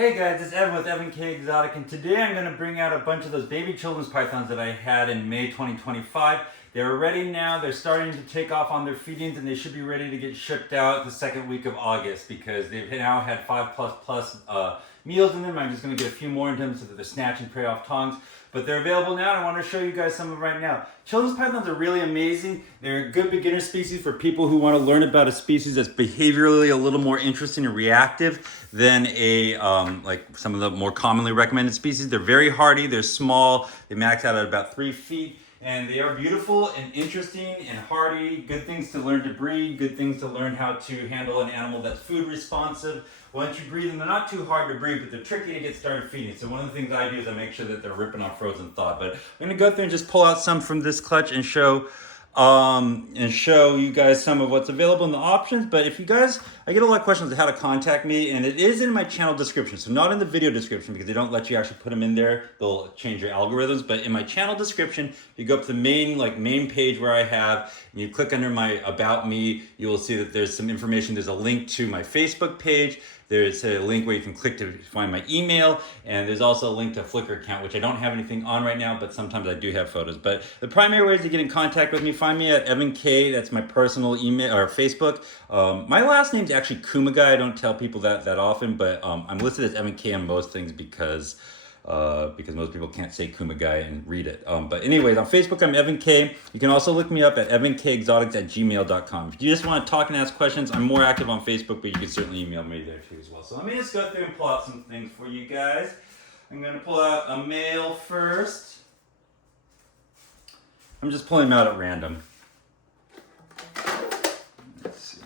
Hey guys, it's Evan with Evan K Exotic, and today I'm going to bring out a bunch of those baby children's pythons that I had in May 2025. They're ready now. They're starting to take off on their feedings, and they should be ready to get shipped out the second week of August because they've now had 5+ meals in them. I'm just going to get a few more into them so that they're snatch and prey off tongs. But they're available now, and I want to show you guys some of them right now. Children's pythons are really amazing. They're a good beginner species for people who want to learn about a species that's behaviorally a little more interesting and reactive than like some of the more commonly recommended species. They're very hardy, they're small, they max out at about 3 feet, and they are beautiful and interesting and hardy. Good things to learn to breed, good things to learn how to handle an animal that's food responsive. Once you breed them, they're not too hard to breed, but they're tricky to get started feeding. So one of the things I do is I make sure that they're ripping off frozen thaw. But I'm gonna go through and just pull out some from this clutch and show you guys some of what's available in the options. But if you guys, I get a lot of questions on how to contact me, and it is in my channel description, so not in the video description because they don't let you actually put them in there. They'll change your algorithms. But in my channel description, you go up to the main page where I have, and you click under my about me, you will see that there's some information. There's a link to my Facebook page. There's a link where you can click to find my email, and there's also a link to a Flickr account, which I don't have anything on right now, but sometimes I do have photos. But the primary ways to get in contact with me, find me at Evan K. That's my personal email or Facebook. My last name's actually Kumagai. I don't tell people that often, but I'm listed as Evan K on most things because most people can't say Kumagai and read it. But anyways, on Facebook, I'm Evan K. You can also look me up at evankexotics@gmail.com. If you just want to talk and ask questions, I'm more active on Facebook, but you can certainly email me there too as well. So let me just go through and pull out some things for you guys. I'm going to pull out a male first. I'm just pulling them out at random. Let's see.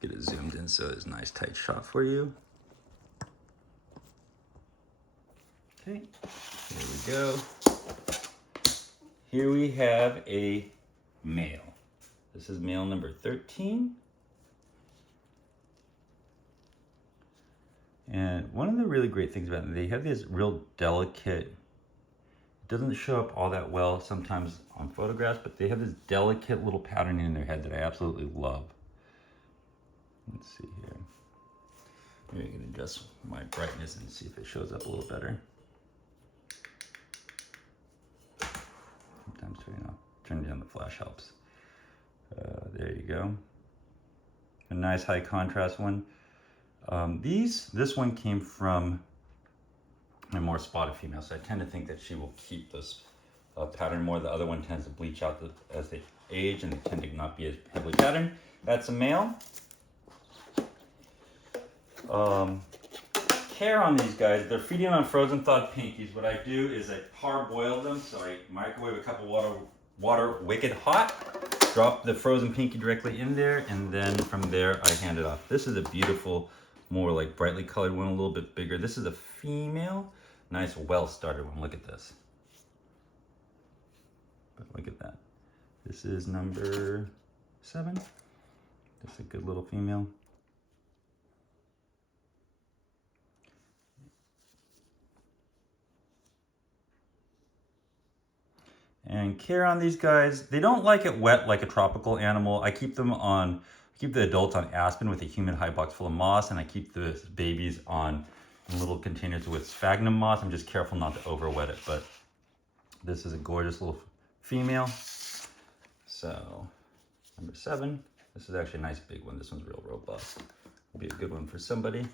Get it zoomed in so it's a nice tight shot for you. Okay, here we go. Here we have a male. This is male number 13. And one of the really great things about them, they have this real delicate, it doesn't show up all that well sometimes on photographs, but they have this delicate little patterning in their head that I absolutely love. Let's see here. Maybe I can adjust my brightness and see if it shows up a little better. Sometimes, turning down the flash helps. There you go. A nice high contrast one. This one came from a more spotted female, so I tend to think that she will keep this pattern more. The other one tends to bleach out as they age, and they tend to not be as heavily patterned. That's a male. Care on these guys, they're feeding on frozen thawed pinkies. What I do is I parboil them, so I microwave a cup of water wicked hot, drop the frozen pinky directly in there, and then from there I hand it off. This is a beautiful, more like brightly colored one, a little bit bigger. This is a female, nice well-started one. Look at this. But look at that. This is number 7. That's a good little female. And care on these guys, they don't like it wet like a tropical animal. I keep the adults on aspen with a humid high box full of moss, and I keep the babies on little containers with sphagnum moss. I'm just careful not to over wet it, but this is a gorgeous little female. So, number 7. This is actually a nice big one. This one's real robust. Will be a good one for somebody.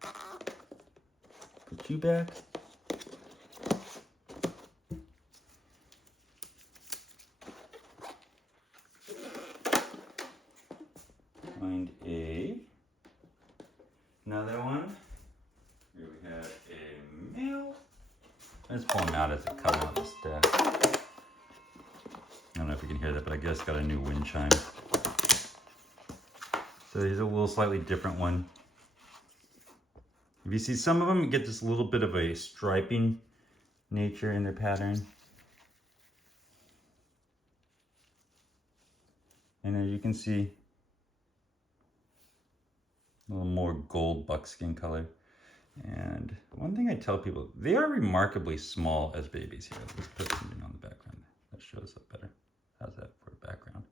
Put you back. Find another one. Here we have a male. Let's pull him out as it comes out of the stack. I don't know if you can hear that, but I guess got a new wind chime. So here's a little slightly different one. If you see some of them get this little bit of a striping nature in their pattern. And as you can see, a little more gold buckskin color. And one thing I tell people, they are remarkably small as babies here. Let's put something on the background. That shows up better. How's that for a background?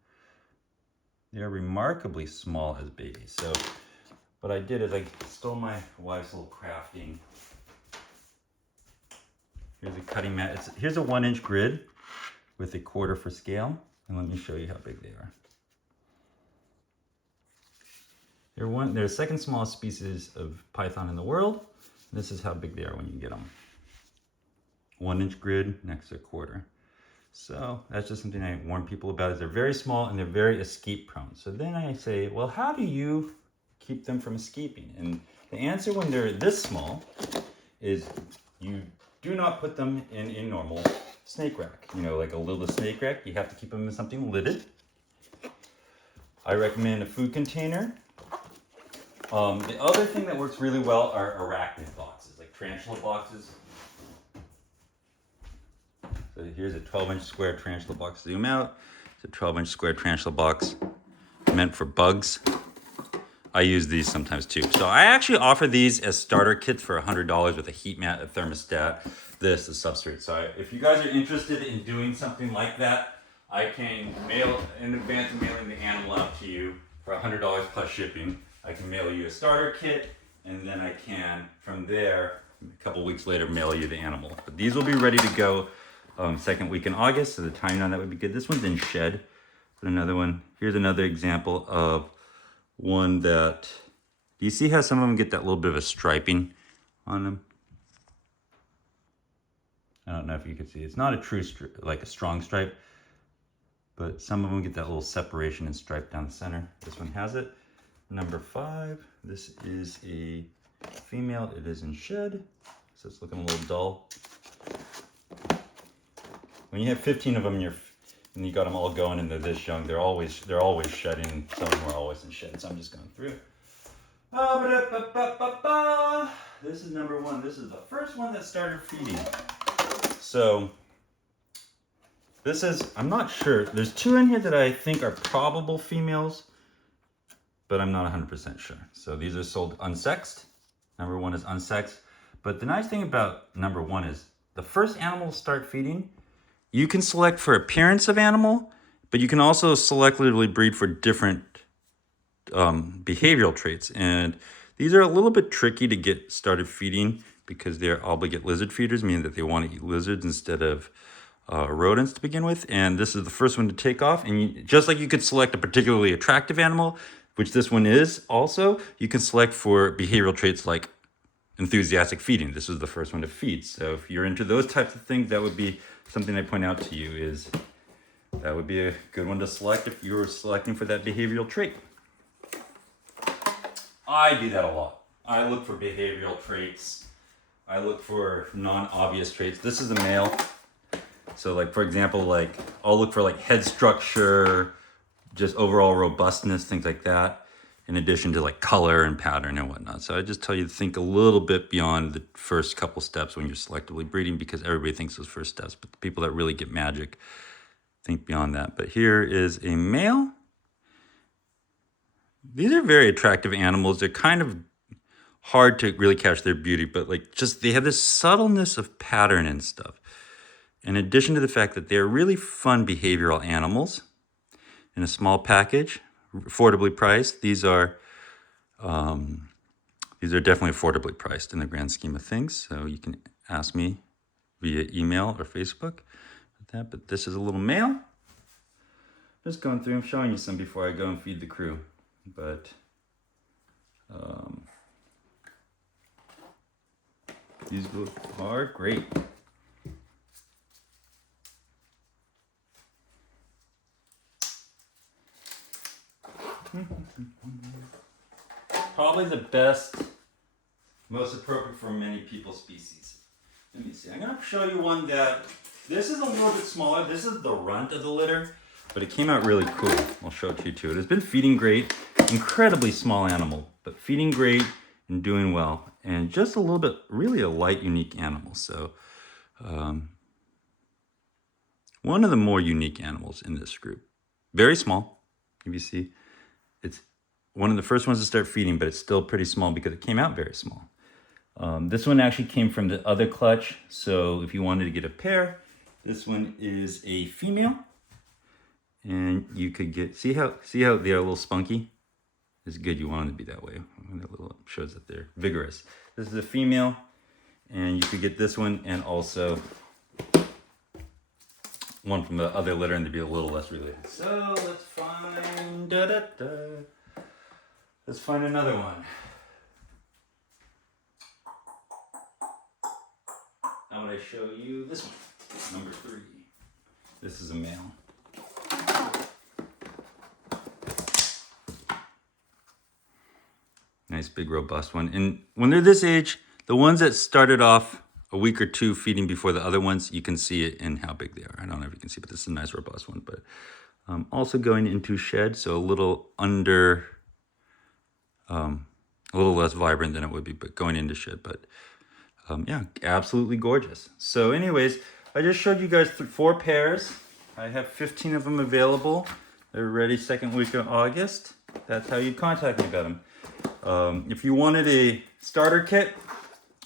They are remarkably small as babies. So what I did is I stole my wife's little crafting. Here's a cutting mat. Here's a 1-inch grid with a 1/4 for scale. And let me show you how big they are. They're the second smallest species of python in the world. This is how big they are when you get them. 1-inch grid next to a 1/4. So that's just something I warn people about, is they're very small and they're very escape prone. So then I say, well, how do you keep them from escaping? And the answer when they're this small is you do not put them in a normal snake rack. You know, like a little snake rack, you have to keep them in something lidded. I recommend a food container. The other thing that works really well are arachnid boxes, like tarantula boxes. So here's a 12-inch square tarantula box. Zoom out. It's a 12-inch square tarantula box meant for bugs. I use these sometimes too. So I actually offer these as starter kits for $100 with a heat mat, a thermostat, the substrate. So if you guys are interested in doing something like that, I can mail, in advance of mailing the animal out to you for $100 plus shipping. I can mail you a starter kit, and then I can, from there, a couple weeks later, mail you the animal. But these will be ready to go second week in August, so the timing on that would be good. This one's in shed. But another one, here's another example of one that, do you see how some of them get that little bit of a striping on them? I don't know if you can see. It's not a true, like a strong stripe, but some of them get that little separation and stripe down the center. This one has it. Number 5, this is a female. It is in shed, so it's looking a little dull. When you have 15 of them, and you got them all going and they're this young, they're always shedding. Some of them are always in shed, so I'm just going through. This is number 1. This is the first one that started feeding. So this is, I'm not sure. There's 2 in here that I think are probable females, but I'm not 100% sure. So these are sold unsexed. Number 1 is unsexed. But the nice thing about number 1 is the first animals start feeding, you can select for appearance of animal, but you can also selectively breed for different behavioral traits. And these are a little bit tricky to get started feeding because they're obligate lizard feeders, meaning that they want to eat lizards instead of rodents to begin with. And this is the first one to take off. And just like you could select a particularly attractive animal, which this one is also, you can select for behavioral traits like enthusiastic feeding. This was the first one to feed. So if you're into those types of things, that would be something I point out to you, is that would be a good one to select if you were selecting for that behavioral trait. I do that a lot. I look for behavioral traits. I look for non-obvious traits. This is a male. So like, for example, like I'll look for like head structure, just overall robustness, things like that, in addition to like color and pattern and whatnot. So I just tell you to think a little bit beyond the first couple steps when you're selectively breeding, because everybody thinks those first steps, but the people that really get magic think beyond that. But here is a male. These are very attractive animals. They're kind of hard to really catch their beauty, but like just they have this subtleness of pattern and stuff. In addition to the fact that they're really fun behavioral animals in a small package, affordably priced. These are definitely affordably priced in the grand scheme of things. So you can ask me via email or Facebook about that. But this is a little male. Just going through, I'm showing you some before I go and feed the crew. But these are great. Probably the best, most appropriate for many people species. Let me see. I'm going to show you one that, this is a little bit smaller. This is the runt of the litter, but it came out really cool. I'll show it to you too. It has been feeding great. Incredibly small animal, but feeding great and doing well. And just a little bit, really a light, unique animal. So one of the more unique animals in this group. Very small, if you see. It's one of the first ones to start feeding, but it's still pretty small because it came out very small. This one actually came from the other clutch. So if you wanted to get a pair, this one is a female. And you could get, see how they are a little spunky? is good. You want them to be that way. It shows that they're vigorous. This is a female, and you could get this one and also one from the other litter and to be a little less related. So let's find let's find another one. Now would I show you this one, number 3. This is a male. Nice big robust one. And when they're this age, the ones that started off a week or 2 feeding before the other ones, you can see it in how big they are. I don't know if you can see, but this is a nice robust one. But also going into shed, so a little under, a little less vibrant than it would be, but going into shed. But yeah, absolutely gorgeous. So anyways, I just showed you guys 4 pairs. I have 15 of them available. They're ready second week of August. That's how you contact me about them. If you wanted a starter kit,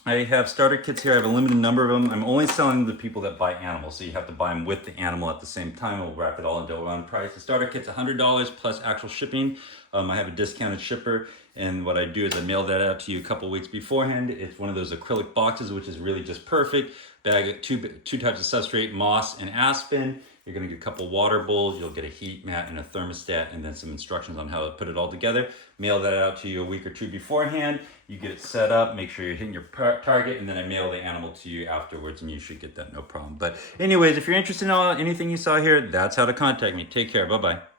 I have starter kits here. I have a limited number of them. I'm only selling them to people that buy animals, so you have to buy them with the animal at the same time. We'll wrap it all into one price. The starter kit's $100 plus actual shipping. I have a discounted shipper, and what I do is I mail that out to you a couple weeks beforehand. It's one of those acrylic boxes, which is really just perfect. Bag it, two types of substrate, moss and aspen. You're gonna get a couple water bowls, you'll get a heat mat and a thermostat, and then some instructions on how to put it all together. Mail that out to you a week or 2 beforehand. You get it set up, make sure you're hitting your target, and then I mail the animal to you afterwards, and you should get that no problem. But anyways, if you're interested in anything you saw here, that's how to contact me. Take care, bye-bye.